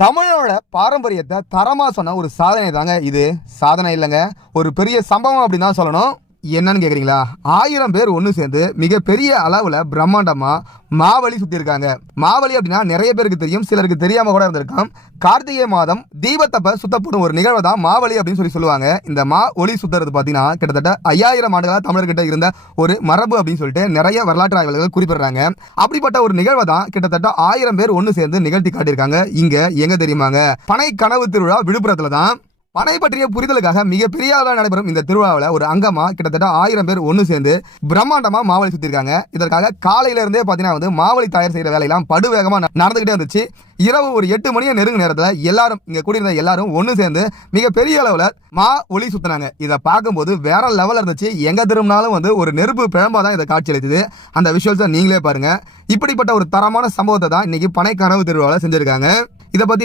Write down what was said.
தமிழோட பாரம்பரியத்தை தரமா சொன்ன ஒரு சாதனை தாங்க இது. சாதனை இல்லைங்க, ஒரு பெரிய சம்பவம் அப்படின்னு தான் சொல்லணும். என்னன்னு கேக்குறீங்களா? 1000 பேர் ஒன்று சேர்ந்து மிகப்பெரிய அளவுல பிரம்மாண்டமா மாவழி சுத்தி இருக்காங்க. மாவழி அப்படின்னா நிறைய பேருக்கு தெரியும், சிலருக்கு தெரியாம கூட இருந்திருக்கும். கார்த்திகை மாதம் தீபத்தப்ப சுத்தப்படும் ஒரு நிகழ்வு தான் மாவழி அப்படின்னு சொல்லுவாங்க. இந்த ஒளி சுத்துறது பாத்தீங்கன்னா கிட்டத்தட்ட 5000 ஆண்டுகளா தமிழர்கிட்ட இருந்த ஒரு மரபு அப்படின்னு சொல்லிட்டு நிறைய வரலாற்று ஆய்வாளர்கள் குறிப்பிடுறாங்க. அப்படிப்பட்ட ஒரு நிகழ்வை தான் கிட்டத்தட்ட 1000 பேர் ஒன்று சேர்ந்து நிகழ்த்தி காட்டியிருக்காங்க. இங்க எங்க தெரியுமாங்க? பனை கனவு திருவிழா விழுப்புரத்துல தான். பனை பற்றிய புரிதலுக்காக மிகப்பெரிய அளவில் நடைபெறும் இந்த திருவிழாவில் ஒரு அங்கமா கிட்டத்தட்ட 1000 பேர் ஒன்று சேர்ந்து பிரம்மாண்டமா மாவழி சுத்திருக்காங்க. இதற்காக காலையில இருந்தே பாத்தீங்கன்னா மாவழி தயார் செய்யற வேலையெல்லாம் படுவேகமா நடந்துகிட்டே இருந்துச்சு. இரவு ஒரு 8 மணியை நெருங்க நேரத்தில் எல்லாரும் இங்க கூடியிருந்த எல்லாரும் ஒன்று சேர்ந்து மிகப்பெரிய அளவில் ஒளி சுத்தினாங்க. இதை பார்க்கும்போது வேற லெவல் இருந்துச்சு. எங்க திரும்பினாலும் ஒரு நெருப்பு பிழம்பா தான் இதை காட்சி அளித்தது. அந்த விஷுவல்ஸை நீங்களே பாருங்க. இப்படிப்பட்ட ஒரு தரமான சம்பவத்தை தான் இன்னைக்கு பனை கனவு திருவிழாவில் செஞ்சிருக்காங்க. இதை பத்தி